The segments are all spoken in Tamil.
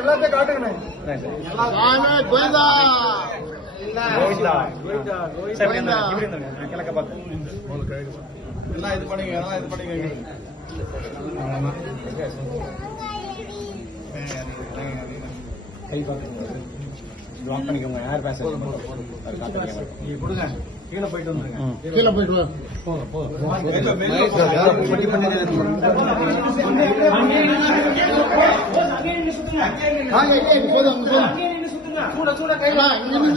எல்லாத்தையும் காட்டுங்கண்ணே. கிழக்க பார்த்து எல்லாம் இது பண்ணிங்க, எல்லாம் இது பண்ணிங்க. கை பார்த்து பிளாக் பண்ணிக்கோங்க. யார் பேச கொடுங்க. கீழே போயிட்டு வந்துருங்க. கீழே போயிட்டு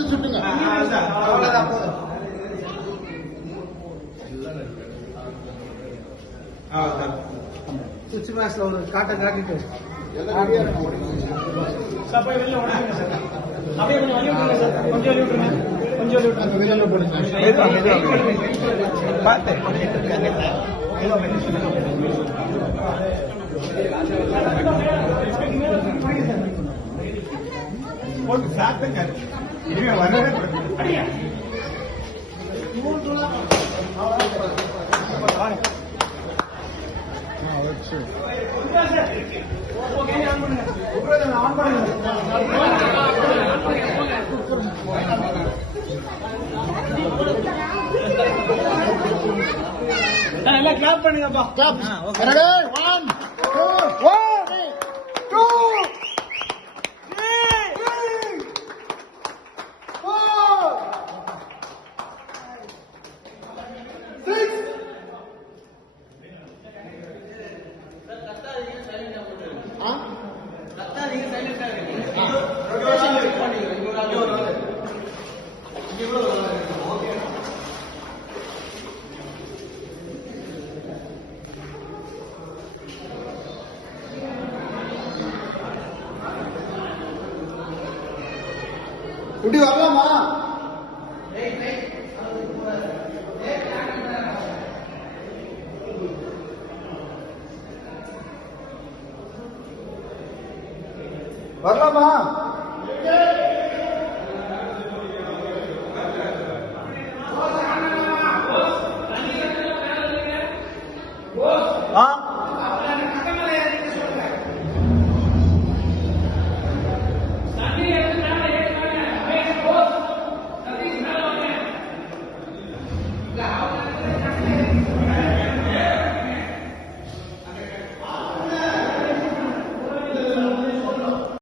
சுட்டுங்க. சுவிட்ச் மேட்ச்ல ஒரு காட்ட காட்டிட்டு கிளாப் பண்ணுங்கப்பா. கிளாப். 1 2 இப்படி வரலாமா? வரலாமா?